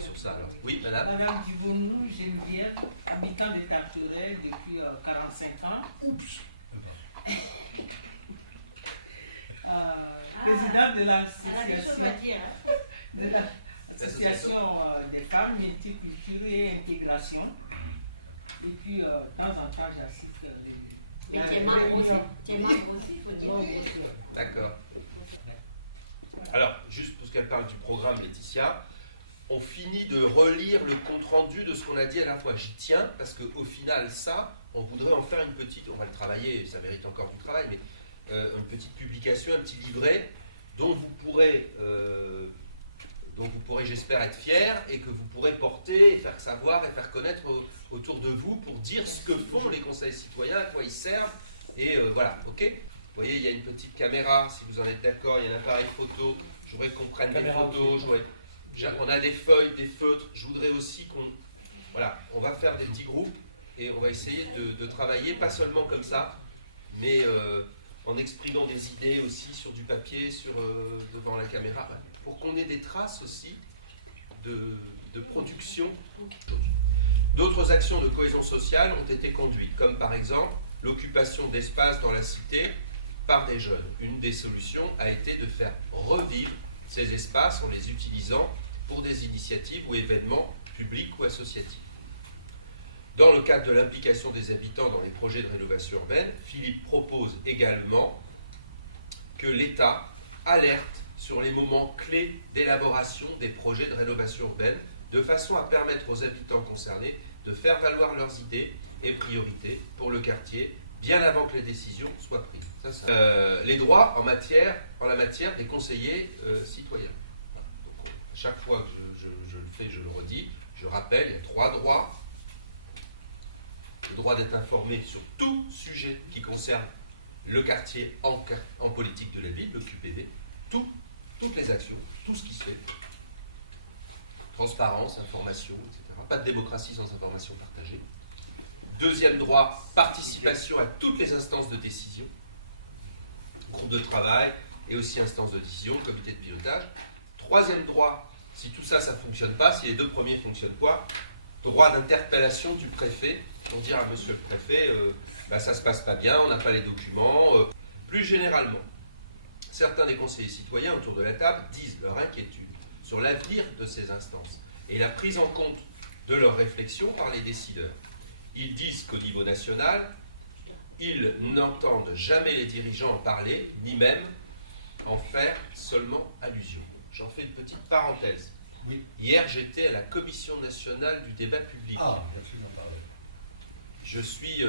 sur ça. Alors, oui, madame. Madame Dubonou, Geneviève, habitant de Tarterelle depuis 45 ans. Oups. Présidente de l'association des femmes multiculture et intégration. Et puis, de temps en temps, j'assiste. Mais tu es membre aussi, il faut dire. D'accord. Alors, juste parce qu'elle parle du programme, Laetitia, on finit de relire le compte-rendu de ce qu'on a dit à la fois. J'y tiens, parce qu'au final, ça, on voudrait en faire une petite, on va le travailler, ça mérite encore du travail, mais une petite publication, un petit livret, dont vous pourrez, j'espère, être fiers, et que vous pourrez porter, et faire savoir, et faire connaître autour de vous, pour dire ce que font les conseils citoyens, à quoi ils servent, et voilà, ok ? Vous voyez, il y a une petite caméra, si vous en êtes d'accord, il y a un appareil photo, je voudrais qu'on prenne des photos, on a des feuilles, des feutres, je voudrais aussi qu'on... Voilà, on va faire des petits groupes et on va essayer de travailler, pas seulement comme ça, mais en exprimant des idées aussi sur du papier, devant la caméra, pour qu'on ait des traces aussi de production. D'autres actions de cohésion sociale ont été conduites, comme par exemple l'occupation d'espaces dans la cité par des jeunes. Une des solutions a été de faire revivre ces espaces en les utilisant pour des initiatives ou événements publics ou associatifs. Dans le cadre de l'implication des habitants dans les projets de rénovation urbaine, Philippe propose également que l'État alerte sur les moments clés d'élaboration des projets de rénovation urbaine, de façon à permettre aux habitants concernés de faire valoir leurs idées et priorités pour le quartier, bien avant que les décisions soient prises. Les droits en la matière des conseillers citoyens. Donc, à chaque fois que je le fais, je le redis, je rappelle, il y a 3 droits. Le droit d'être informé sur tout sujet qui concerne le quartier en politique de la ville, le QPV, toutes les actions, tout ce qui se fait. Transparence, information, etc. Pas de démocratie sans information partagée. Deuxième droit, participation à toutes les instances de décision, groupe de travail et aussi instances de décision, comité de pilotage. Troisième droit, si tout ça, ça ne fonctionne pas, si les 2 premiers ne fonctionnent pas, droit d'interpellation du préfet pour dire à monsieur le préfet, ça ne se passe pas bien, on n'a pas les documents. Plus généralement, certains des conseillers citoyens autour de la table disent leur inquiétude sur l'avenir de ces instances et la prise en compte de leurs réflexions par les décideurs. Ils disent qu'au niveau national, ils n'entendent jamais les dirigeants en parler, ni même en faire seulement allusion. J'en fais une petite parenthèse. Oui. Hier, j'étais à la Commission nationale du débat public. Ah, merci d'en parler. Je suis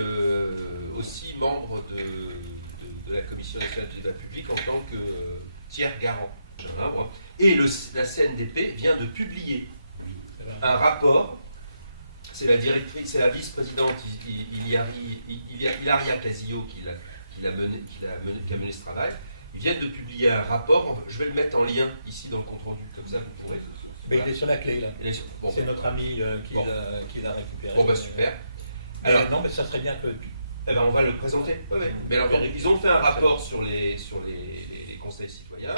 aussi membre de la Commission nationale du débat public en tant que tiers garant. Et la CNDP vient de publier un rapport. C'est la directrice, c'est la vice-présidente Hilaria Casillo qui a mené ce travail. Ils viennent de publier un rapport, je vais le mettre en lien ici dans le compte-rendu, comme ça vous pourrez. Mais voilà. Il est sur la clé là. Bon, c'est notre ami qui l'a récupéré. Bon, super. Alors, non, mais ça serait bien que... on va le présenter. Ouais. Mais alors, ils ont fait un rapport sur les conseils citoyens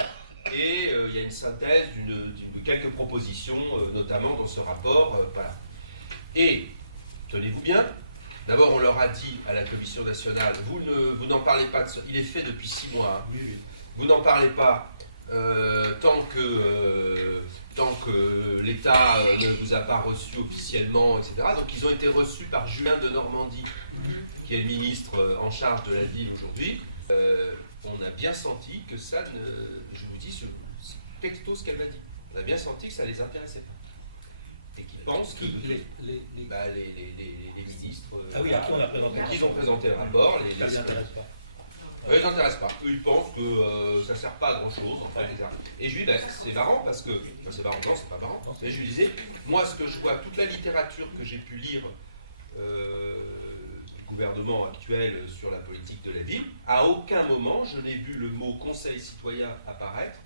et il y a une synthèse de quelques propositions, notamment dans ce rapport. Voilà. Et, tenez-vous bien, d'abord on leur a dit à la Commission nationale, vous n'en parlez pas, il est fait depuis 6 mois, hein. Oui. Vous n'en parlez pas tant que l'État ne vous a pas reçu officiellement, etc. Donc ils ont été reçus par Julien de Normandie, qui est le ministre en charge de la ville aujourd'hui. On a bien senti que ça, je vous dis, c'est texto ce qu'elle m'a dit, on a bien senti que ça ne les intéressait pas. Et qui pensent que les ministres... Ah oui, à qui on a présenté. Ils ont présenté le rapport. Ça ne les intéresse pas. Ils ne s'intéressent pas. Eux, ils pensent que ça ne sert pas à grand-chose, en fait. Et je lui dis, c'est marrant parce que... Enfin, c'est marrant, non, c'est pas marrant. Mais je lui disais, moi, ce que je vois, toute la littérature que j'ai pu lire du gouvernement actuel sur la politique de la ville, à aucun moment, je n'ai vu le mot conseil citoyen apparaître,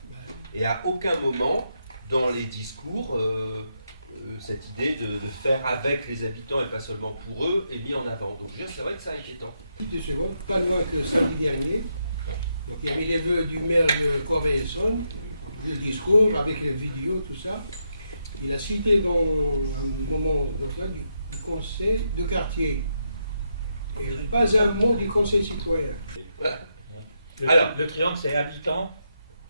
et à aucun moment, dans les discours... cette idée de faire avec les habitants et pas seulement pour eux est mis en avant. Donc je veux dire, c'est vrai que ça a été temps. 2 secondes, pas loin que samedi dernier, donc il y avait les vœux du maire de Corbeil-Essonnes, le discours avec les vidéos, tout ça. Il a cité dans un moment du conseil de quartier. Et pas un mot du conseil citoyen. Voilà. Alors, le triangle, c'est habitants,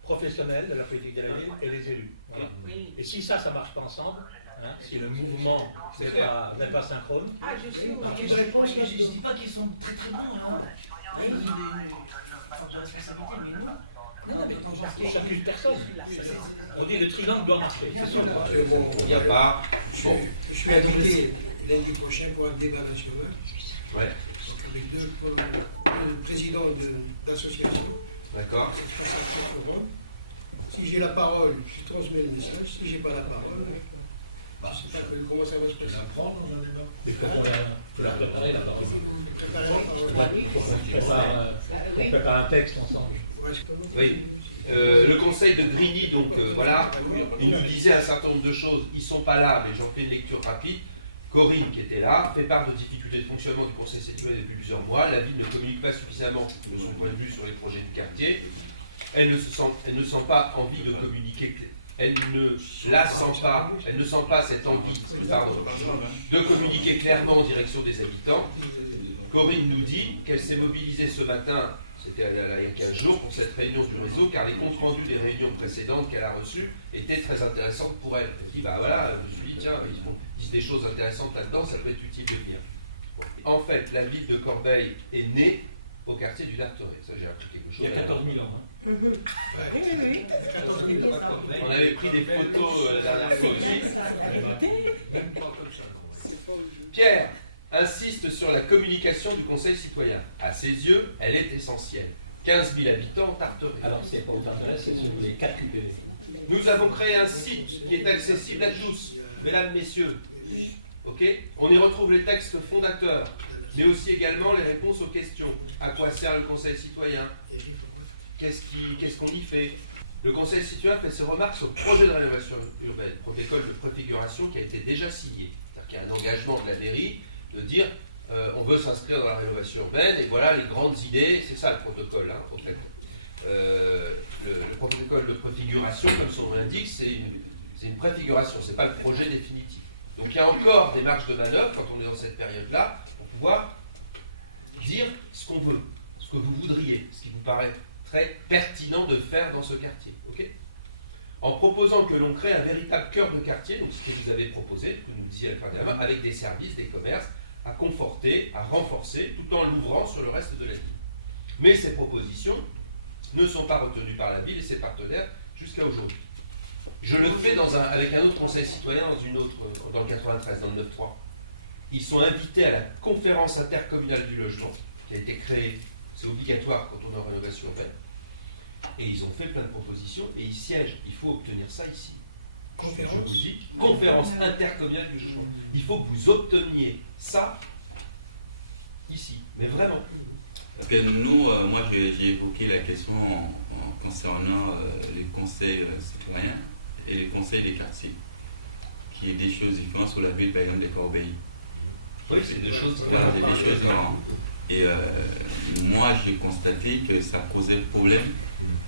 professionnels de la politique de la ville et les élus. Voilà. Et si ça marche pas ensemble, hein, si le mouvement n'est pas synchrone. Ah, je sais, je pense que je ne dis pas qu'ils sont très très bons. Hein. Ils ont des formes de responsabilité, mais non. Non, mais on s'accuse personne. On dit le triangle doit marcher. C'est sûr. Il n'y a pas. Bon. Je suis invité lundi prochain pour un débat national. Ouais. Avec deux présidents d'associations. D'accord. Si j'ai la parole, je transmets le message. Si j'ai pas la parole, je ne sais pas comment ça va se passer. Il faut qu'on la préparer la parole. On prépare un texte ensemble. Oui. Le conseil de Grigny, donc voilà, il nous disait un certain nombre de choses. Ils ne sont pas là, mais j'en fais une lecture rapide. Corinne, qui était là, fait part de difficultés de fonctionnement du conseil citoyen depuis plusieurs mois. La ville ne communique pas suffisamment de son point de vue sur les projets du quartier. Elle ne sent pas envie de communiquer. Elle ne sent pas cette envie de communiquer clairement en direction des habitants. Corinne nous dit qu'elle s'est mobilisée ce matin, c'était il y a 15 jours, pour cette réunion du réseau, car les comptes rendus des réunions précédentes qu'elle a reçues étaient très intéressantes pour elle. Elle dit, bah voilà, je me suis dit, tiens, ils disent des choses intéressantes là-dedans, ça peut être utile de venir. En fait, la ville de Corbeil est née au quartier du Darteret. Ça, j'ai appris quelque chose. Il y a 14 000 ans. Hein. On avait pris des photos la dernière fois aussi. Pierre insiste sur la communication du conseil citoyen. À ses yeux, elle est essentielle. 15 000 habitants en Tarteret. Alors, c'est pas autant intéressant, c'est sur les 4 QPV. Nous avons créé un site qui est accessible à tous, mesdames, messieurs. Ok ? On y retrouve les textes fondateurs, mais aussi également les réponses aux questions. À quoi sert le conseil citoyen ? Qu'est-ce qu'on y fait? Le conseil citoyen fait ses remarques sur le projet de rénovation urbaine, protocole de préfiguration qui a été déjà signé. C'est-à-dire qu'il y a un engagement de la mairie de dire on veut s'inscrire dans la rénovation urbaine et voilà les grandes idées, c'est ça le protocole, hein, en fait. Le protocole de préfiguration, comme son nom l'indique, c'est une préfiguration, c'est pas le projet définitif. Donc il y a encore des marges de manœuvre quand on est dans cette période-là pour pouvoir dire ce qu'on veut, ce que vous voudriez, ce qui vous paraît très pertinent de faire dans ce quartier. Okay, en proposant que l'on crée un véritable cœur de quartier, donc ce que vous avez proposé, que vous nous disiez précédemment, avec des services, des commerces, à conforter, à renforcer, tout en l'ouvrant sur le reste de la ville. Mais ces propositions ne sont pas retenues par la ville et ses partenaires jusqu'à aujourd'hui. Je le fais avec un autre conseil citoyen dans le 93, dans le 9-3. Ils sont invités à la conférence intercommunale du logement, qui a été créée, c'est obligatoire quand on est en rénovation urbaine, et ils ont fait plein de propositions, et ils siègent. Il faut obtenir ça ici. Je vous dis, conférence intercommunale du logement. Il faut que vous obteniez ça ici, mais vraiment. Parce que nous, moi j'ai évoqué la question concernant les conseils citoyens et les conseils des quartiers, qui est des choses différentes sur la ville, par exemple, de Corbeil. Oui, c'est des choses différentes. C'est des choses différentes. Et moi, j'ai constaté que ça causait problème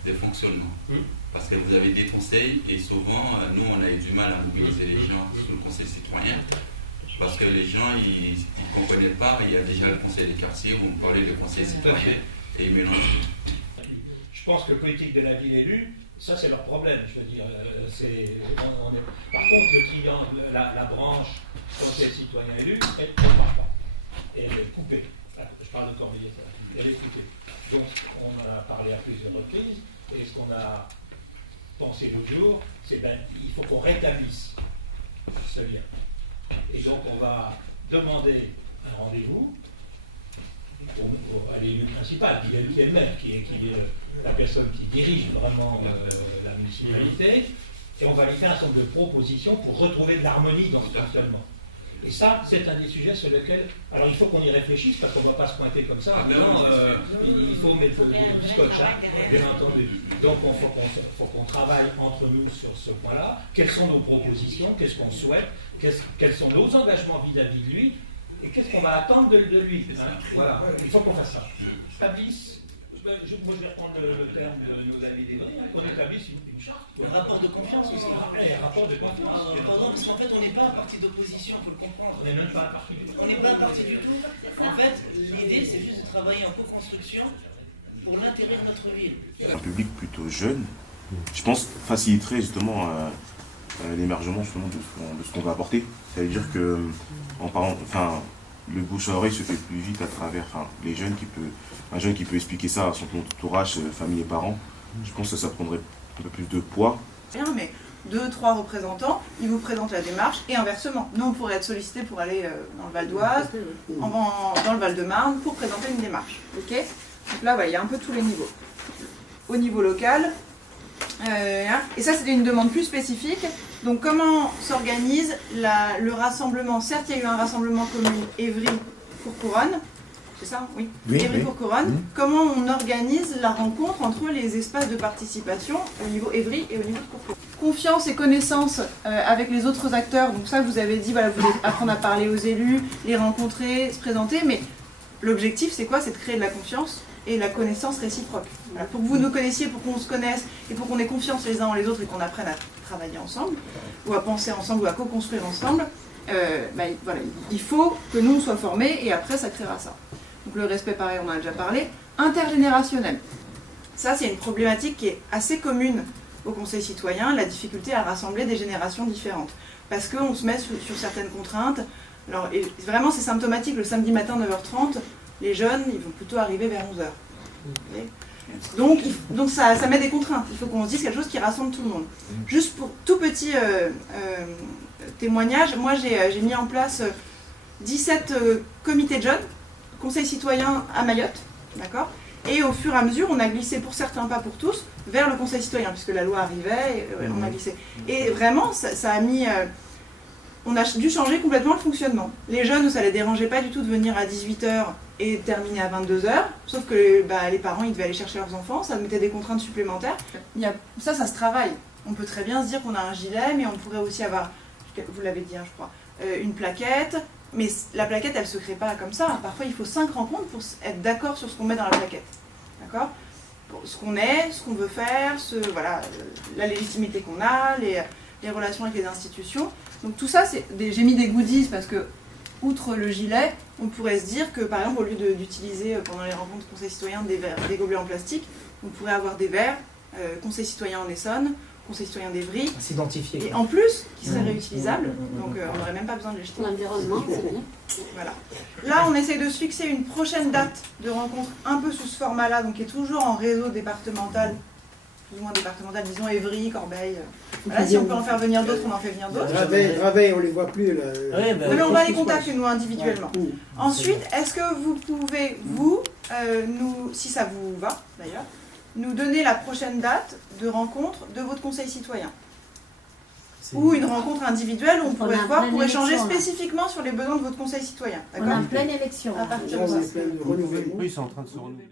de fonctionnement. Parce que vous avez des conseils et souvent, nous, on a eu du mal à mobiliser les gens sur le conseil citoyen. Parce que les gens, ils ne comprenaient pas, il y a déjà le conseil des quartiers, vous me parlez de conseil citoyen, et ils mélangent. Je pense que politique de la ville élue, ça c'est leur problème, je veux dire. Par contre, le triangle, la branche conseil citoyen élu, elle ne marche pas. Et elle est coupée. Je parle de Corbeil, elle est coupée. Donc, on en a parlé à plusieurs reprises, et ce qu'on a pensé l'autre jour, c'est il faut qu'on rétablisse ce lien. Et donc, on va demander un rendez-vous à l'élu principal, qui est le maire, qui est la personne qui dirige vraiment la municipalité, et on va lui faire un certain nombre de propositions pour retrouver de l'harmonie dans ce fonctionnement. Et ça, c'est un des sujets sur lesquels... Alors, il faut qu'on y réfléchisse, parce qu'on ne va pas se pointer comme ça. Non, il faut mettre du scotch, hein, bien entendu. Donc, il faut qu'on travaille entre nous sur ce point-là. Quelles sont nos propositions? Qu'est-ce qu'on souhaite? Quels sont nos engagements vis-à-vis de lui? Et qu'est-ce qu'on va attendre de lui, hein? Voilà, il faut qu'on fasse ça. Établisse Moi, je vais reprendre le terme de nos amis d'Evry, qu'on établisse une charte. Un rapport de confiance aussi. Un rapport de confiance. Pardon, parce qu'en fait, on n'est pas un parti d'opposition, il faut le comprendre. On n'est même pas un parti du tout. On n'est pas un parti du tout. En fait, l'idée, c'est juste de travailler en co-construction pour l'intérêt de notre ville. Un public plutôt jeune, je pense, faciliterait justement l'émergement justement de ce qu'on va apporter. Ça veut dire que en parlant, enfin, le bouche à oreille se fait plus vite à travers, les jeunes un jeune qui peut expliquer ça à son entourage, famille et parents. Je pense que ça prendrait un peu plus de poids. Mais 2, 3 représentants, ils vous présentent la démarche et inversement. Nous, on pourrait être sollicités pour aller dans le Val d'Oise, dans le Val-de-Marne, pour présenter une démarche. Ok ? Donc là, il y a un peu tous les niveaux. Au niveau local, et ça, c'était une demande plus spécifique. Donc, comment s'organise le rassemblement? Certes, il y a eu un rassemblement commune Évry-Courcouronnes. C'est ça? Oui. Évry-Courcouronnes. Comment on organise la rencontre entre les espaces de participation au niveau Évry et au niveau de Courcouronnes? Confiance et connaissance avec les autres acteurs. Donc ça, vous avez dit, voilà, vous voulez apprendre à parler aux élus, les rencontrer, se présenter. Mais l'objectif, c'est quoi? C'est de créer de la confiance et la connaissance réciproque. Voilà, pour que vous nous connaissiez, pour qu'on se connaisse et pour qu'on ait confiance les uns en les autres et qu'on apprenne à travailler ensemble, ou à penser ensemble, ou à co-construire ensemble, voilà, il faut que nous, on soit formés et après, ça créera ça. Donc le respect, pareil, on en a déjà parlé. Intergénérationnel. Ça, c'est une problématique qui est assez commune au Conseil citoyen, la difficulté à rassembler des générations différentes. Parce qu'on se met sur certaines contraintes. Alors, et vraiment, c'est symptomatique, le samedi matin, 9h30, les jeunes, ils vont plutôt arriver vers 11h. Okay. Donc ça met des contraintes. Il faut qu'on se dise quelque chose qui rassemble tout le monde. Juste pour tout petit témoignage, moi j'ai mis en place 17 comités de jeunes, conseil citoyen à Mayotte, d'accord. Et au fur et à mesure, on a glissé pour certains, pas pour tous, vers le conseil citoyen, puisque la loi arrivait, et on a glissé. Et vraiment, ça a mis... on a dû changer complètement le fonctionnement. Les jeunes, ça ne les dérangeait pas du tout de venir à 18h et terminer à 22h, sauf que les parents, ils devaient aller chercher leurs enfants, ça mettait des contraintes supplémentaires. Ça se travaille. On peut très bien se dire qu'on a un gilet, mais on pourrait aussi avoir, vous l'avez dit, je crois, une plaquette. Mais la plaquette, elle ne se crée pas comme ça. Parfois, il faut 5 rencontres pour être d'accord sur ce qu'on met dans la plaquette. D'accord ? Pour ce qu'on est, ce qu'on veut faire, voilà, la légitimité qu'on a, les relations avec les institutions. Donc tout ça, j'ai mis des goodies parce que, outre le gilet, on pourrait se dire que, par exemple, au lieu d'utiliser pendant les rencontres conseil citoyen des gobelets en plastique, on pourrait avoir des verres, conseil citoyen en Essonne, conseil citoyen d'Evry, s'identifier. Et en plus, qui serait réutilisable, donc on n'aurait même pas besoin de les jeter. L'environnement, c'est bien. Voilà. Là, on essaie de se fixer une prochaine date de rencontre un peu sous ce format-là, donc qui est toujours en réseau départemental, plus ou moins départemental, disons Évry, Corbeil. Voilà, si on peut en faire venir d'autres, on en fait venir d'autres. Raveil, on les voit plus là. Ouais, mais on va les contacter nous individuellement. Ouais. Ensuite, est-ce que vous pouvez, nous, si ça vous va d'ailleurs, nous donner la prochaine date de rencontre de votre conseil citoyen? Ou une rencontre individuelle où on pourrait se voir pour échanger spécifiquement sur les besoins de votre conseil citoyen. On est en pleine élection. À partir de Oui, ils sont en train de se renouveler.